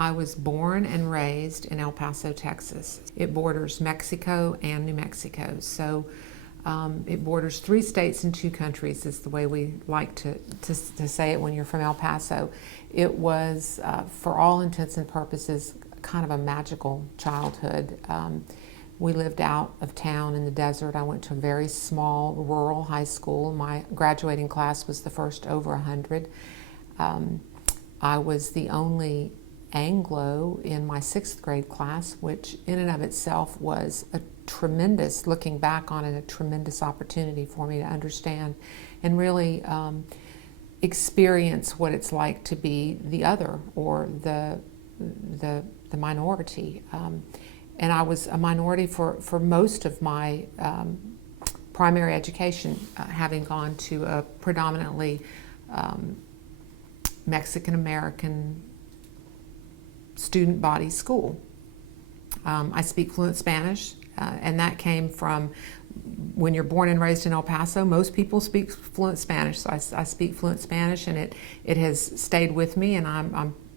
I was born and raised in El Paso, Texas. It borders Mexico and New Mexico. So it borders 3 states and 2 countries is the way we like to say it when you're from El Paso. It was, for all intents and purposes, kind of a magical childhood. We lived out of town in the desert. I went to a very small rural high school. My graduating class was the first over 100. I was the only Anglo in my 6th grade class, which in and of itself was a tremendous, looking back on it, a tremendous opportunity for me to understand and really experience what it's like to be the other or the minority. And I was a minority for most of my primary education, having gone to a predominantly Mexican-American student body school. I speak fluent Spanish, and that came from when you're born and raised in El Paso. Most people speak fluent Spanish, so I speak fluent Spanish, and it has stayed with me, and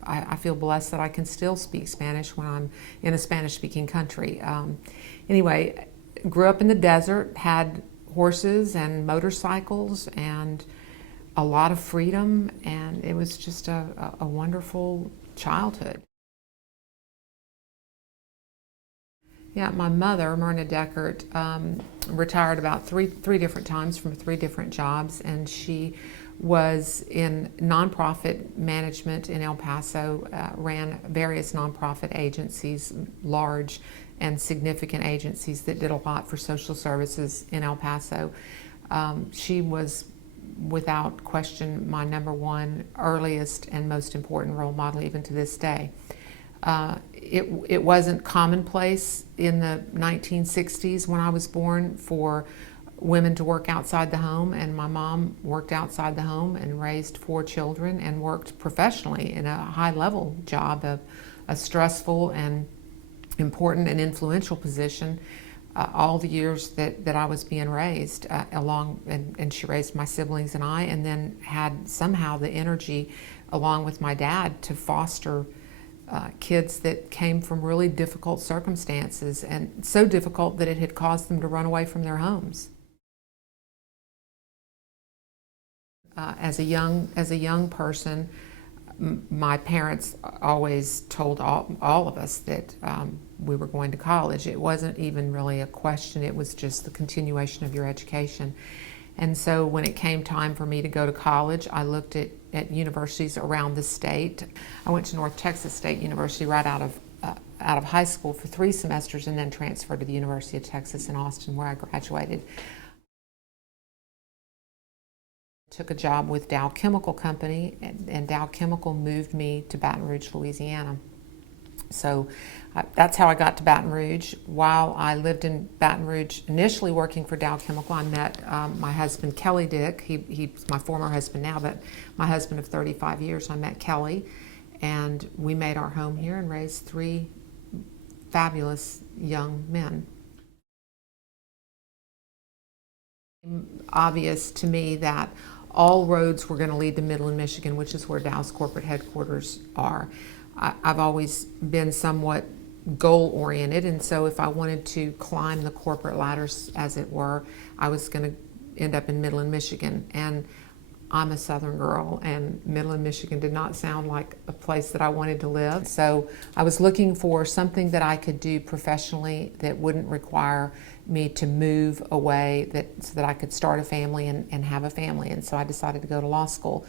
I feel blessed that I can still speak Spanish when I'm in a Spanish-speaking country. Anyway, grew up in the desert, had horses and motorcycles and a lot of freedom, and it was just a wonderful childhood. Yeah, my mother, Myrna Deckert, retired about three different times from 3 different jobs, and she was in nonprofit management in El Paso, ran various nonprofit agencies, large and significant agencies that did a lot for social services in El Paso. She was, without question, my #1 earliest and most important role model even to this day. It wasn't commonplace in the 1960s when I was born for women to work outside the home, and my mom worked outside the home and raised 4 children and worked professionally in a high-level job, of a stressful and important and influential position all the years that I was being raised and she raised my siblings and I, and then had somehow the energy along with my dad to foster kids that came from really difficult circumstances, and so difficult that it had caused them to run away from their homes. As a young person, my parents always told all of us that we were going to college. It wasn't even really a question, it was just the continuation of your education. And so when it came time for me to go to college, I looked at universities around the state. I went to North Texas State University right out of high school for 3 semesters, and then transferred to the University of Texas in Austin, where I graduated. Took a job with Dow Chemical Company, and Dow Chemical moved me to Baton Rouge, Louisiana. So that's how I got to Baton Rouge. While I lived in Baton Rouge, initially working for Dow Chemical, I met my husband, Kelly Dick. He's my former husband now, but my husband of 35 years. I met Kelly, and we made our home here and raised 3 fabulous young men. Obvious to me that all roads were going to lead to Midland, Michigan, which is where Dow's corporate headquarters are. I've always been somewhat goal-oriented, and so if I wanted to climb the corporate ladders, as it were, I was going to end up in Midland, Michigan. And I'm a Southern girl, and Midland, Michigan did not sound like a place that I wanted to live. So I was looking for something that I could do professionally that wouldn't require me to move away, so that I could start a family and have a family. And so I decided to go to law school.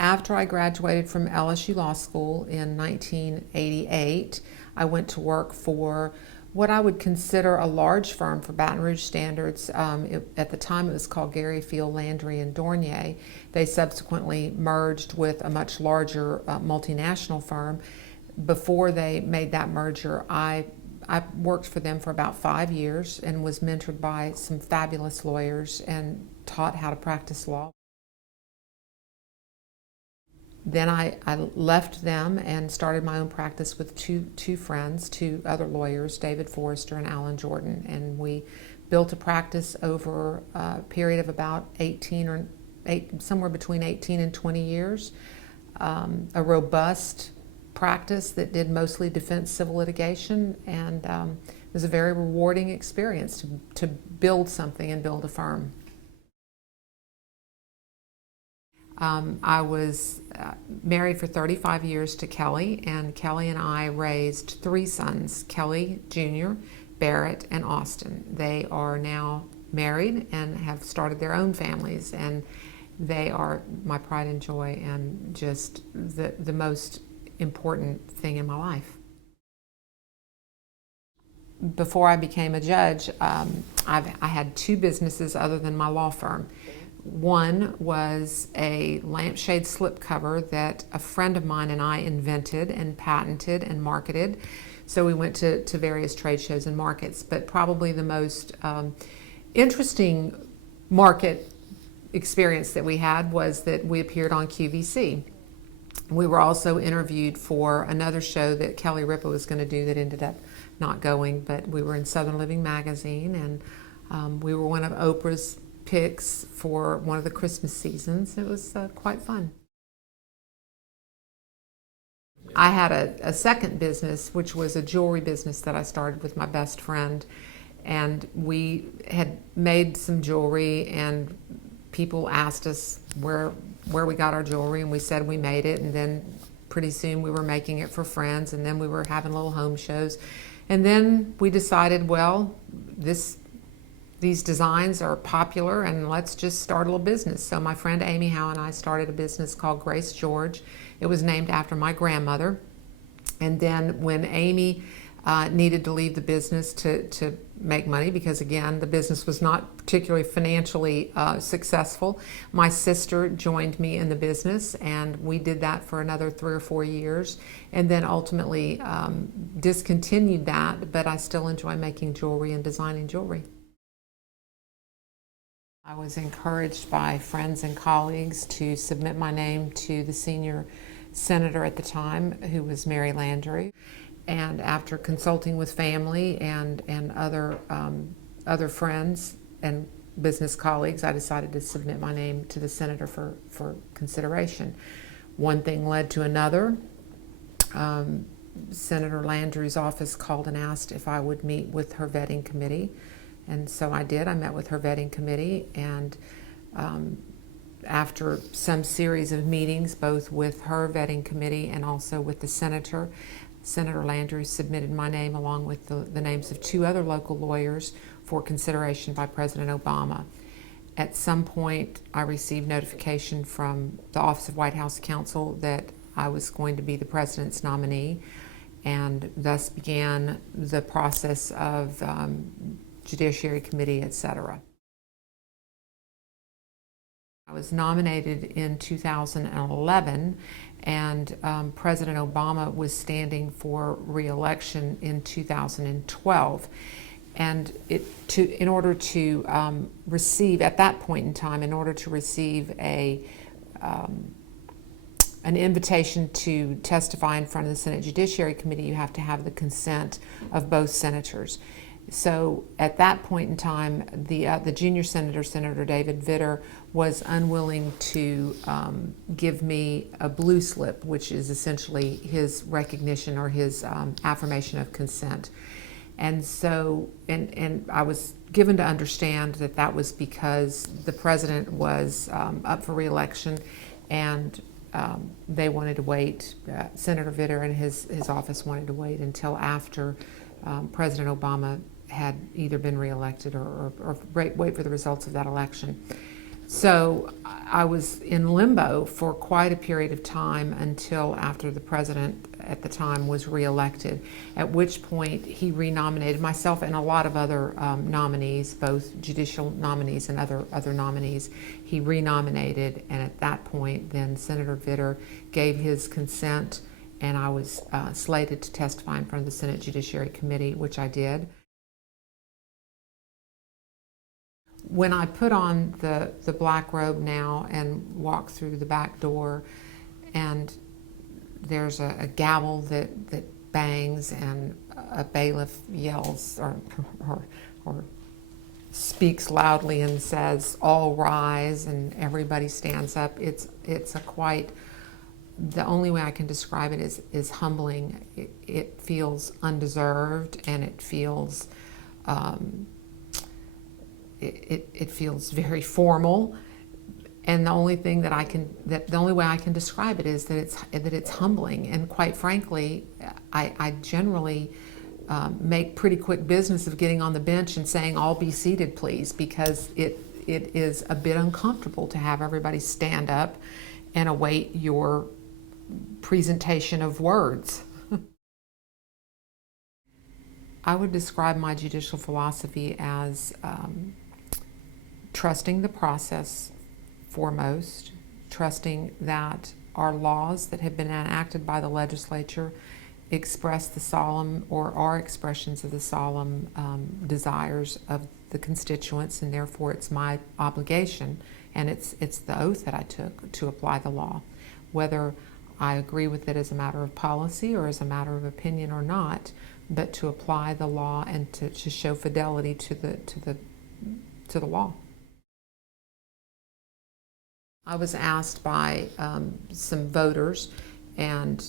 After I graduated from LSU Law School in 1988, I went to work for what I would consider a large firm for Baton Rouge standards. At the time it was called Gary Field, Landry and Dornier. They subsequently merged with a much larger multinational firm. Before they made that merger, I worked for them for about 5 years and was mentored by some fabulous lawyers and taught how to practice law. Then I left them and started my own practice with two friends, 2 other lawyers, David Forrester and Alan Jordan, and we built a practice over a period of about somewhere between 18 and 20 years. a robust practice that did mostly defense civil litigation, and it was a very rewarding experience to build something and build a firm. I was married for 35 years to Kelly, and Kelly and I raised 3 sons, Kelly Jr., Barrett, and Austin. They are now married and have started their own families, and they are my pride and joy and just the most important thing in my life. Before I became a judge, I had 2 businesses other than my law firm. One was a lampshade slipcover that a friend of mine and I invented and patented and marketed. So we went to various trade shows and markets, but probably the most interesting market experience that we had was that we appeared on QVC. We were also interviewed for another show that Kelly Ripa was going to do that ended up not going, but we were in Southern Living magazine, and we were one of Oprah's picks for one of the Christmas seasons. It was quite fun. I had a second business, which was a jewelry business that I started with my best friend, and we had made some jewelry, and people asked us where we got our jewelry, and we said we made it, and then pretty soon we were making it for friends, and then we were having little home shows, and then we decided, well, these designs are popular, and let's just start a little business. So my friend Amy Howe and I started a business called Grace George. It was named after my grandmother. And then when Amy needed to leave the business to make money, because again, the business was not particularly financially successful, my sister joined me in the business, and we did that for another 3 or 4 years, and then ultimately discontinued that, but I still enjoy making jewelry and designing jewelry. I was encouraged by friends and colleagues to submit my name to the senior senator at the time, who was Mary Landry. And after consulting with family and other friends and business colleagues, I decided to submit my name to the senator for consideration. One thing led to another. Senator Landry's office called and asked if I would meet with her vetting committee. And so I did. I met with her vetting committee, and after some series of meetings, both with her vetting committee and also with the senator, Senator Landry submitted my name along with the names of 2 other local lawyers for consideration by President Obama. At some point, I received notification from the Office of White House Counsel that I was going to be the president's nominee, and thus began the process of Judiciary Committee, etc. I was nominated in 2011, and President Obama was standing for re-election in 2012. And in order to receive, at that point in time, in order to receive an invitation to testify in front of the Senate Judiciary Committee, you have to have the consent of both senators. So at that point in time, the junior senator, Senator David Vitter, was unwilling to give me a blue slip, which is essentially his recognition or his affirmation of consent. And so, and I was given to understand that that was because the president was up for re-election, and they wanted to wait, Senator Vitter and his office wanted to wait until after President Obama had either been reelected or wait for the results of that election. So I was in limbo for quite a period of time until after the president at the time was reelected, at which point he renominated myself and a lot of other nominees, both judicial nominees and other nominees. He renominated, and at that point then Senator Vitter gave his consent, and I was slated to testify in front of the Senate Judiciary Committee, which I did. When I put on the black robe now and walk through the back door, and there's a gavel that bangs and a bailiff yells or speaks loudly and says, "All rise," and everybody stands up, it's a quite the only way I can describe it is humbling. It feels undeserved, and it feels it feels very formal. And the only thing the only way I can describe it is that it's humbling. And quite frankly, I generally make pretty quick business of getting on the bench and saying, "All be seated, please," because it is a bit uncomfortable to have everybody stand up and await your presentation of words. I would describe my judicial philosophy as trusting the process foremost, trusting that our laws that have been enacted by the legislature express the solemn, or are expressions of the solemn desires of the constituents, and therefore it's my obligation, and it's the oath that I took to apply the law, whether I agree with it as a matter of policy or as a matter of opinion or not, but to apply the law and to show fidelity to the law. I was asked by some voters and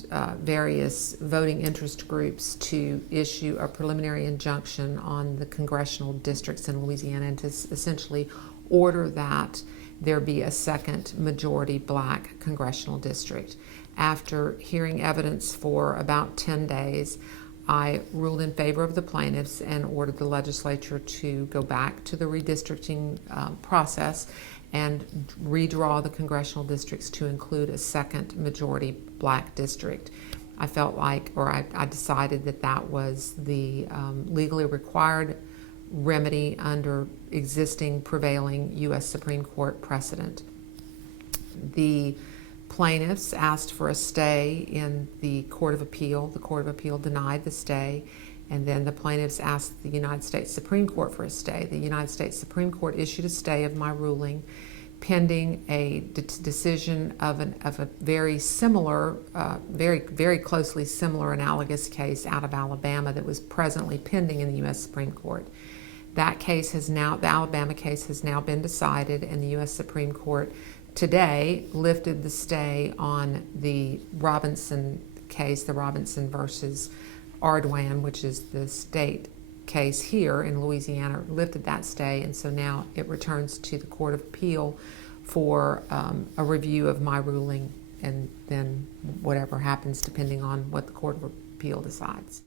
various voting interest groups to issue a preliminary injunction on the congressional districts in Louisiana, and to essentially order that there be a second majority black congressional district. After hearing evidence for about 10 days, I ruled in favor of the plaintiffs and ordered the legislature to go back to the redistricting process and redraw the congressional districts to include a second majority black district. I felt like, or I decided that that was the legally required remedy under existing prevailing U.S. Supreme Court precedent. The plaintiffs asked for a stay in the Court of Appeal. The Court of Appeal denied the stay, and then the plaintiffs asked the United States Supreme Court for a stay. The United States Supreme Court issued a stay of my ruling pending a decision of a very similar, very closely similar analogous case out of Alabama that was presently pending in the U.S. Supreme Court. That case has now, the Alabama case has now been decided, and the U.S. Supreme Court today lifted the stay on the Robinson case, the Robinson versus Ardwan, which is the state case here in Louisiana, lifted that stay, and so now it returns to the Court of Appeal for a review of my ruling, and then whatever happens depending on what the Court of Appeal decides.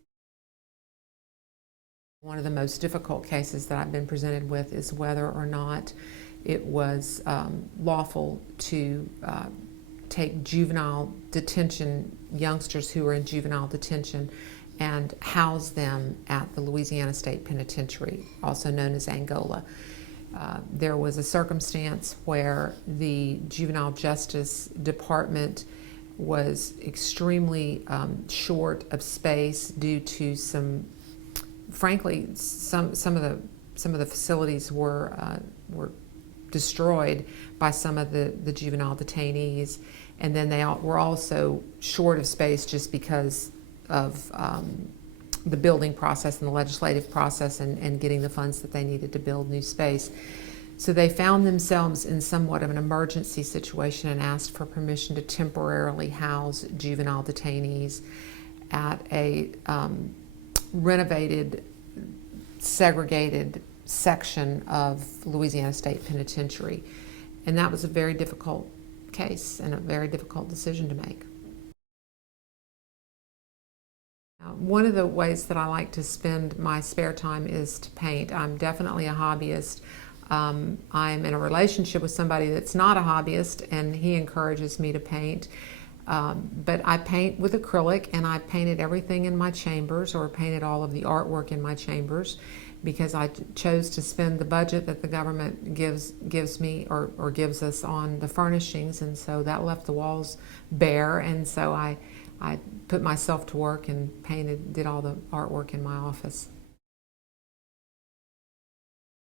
One of the most difficult cases that I've been presented with is whether or not it was lawful to take juvenile detention, youngsters who were in juvenile detention, and house them at the Louisiana State Penitentiary, also known as Angola. There was a circumstance where the Juvenile Justice Department was extremely short of space due to frankly, some of the facilities were destroyed by some of the juvenile detainees, and then they were also short of space just because of the building process and the legislative process and getting the funds that they needed to build new space. So they found themselves in somewhat of an emergency situation and asked for permission to temporarily house juvenile detainees at a renovated, segregated section of Louisiana State Penitentiary. And that was a very difficult case and a very difficult decision to make. One of the ways that I like to spend my spare time is to paint. I'm definitely a hobbyist. I'm in a relationship with somebody that's not a hobbyist, and he encourages me to paint. But I paint with acrylic, and I painted everything in my chambers, or painted all of the artwork in my chambers, because I chose to spend the budget that the government gives me or gives us on the furnishings, and so that left the walls bare, and so I put myself to work and did all the artwork in my office.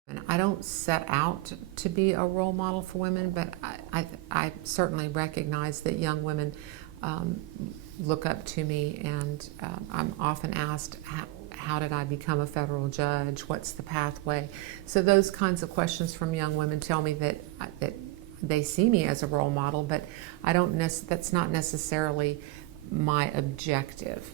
And I don't set out to be a role model for women, but I certainly recognize that young women look up to me, and I'm often asked, how did I become a federal judge? What's the pathway? So those kinds of questions from young women tell me that they see me as a role model, but I don't that's not necessarily my objective.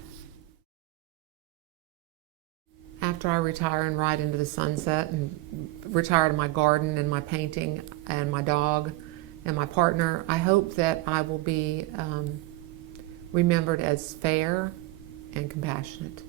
After I retire and ride into the sunset and retire to my garden and my painting and my dog and my partner, I hope that I will be remembered as fair and compassionate.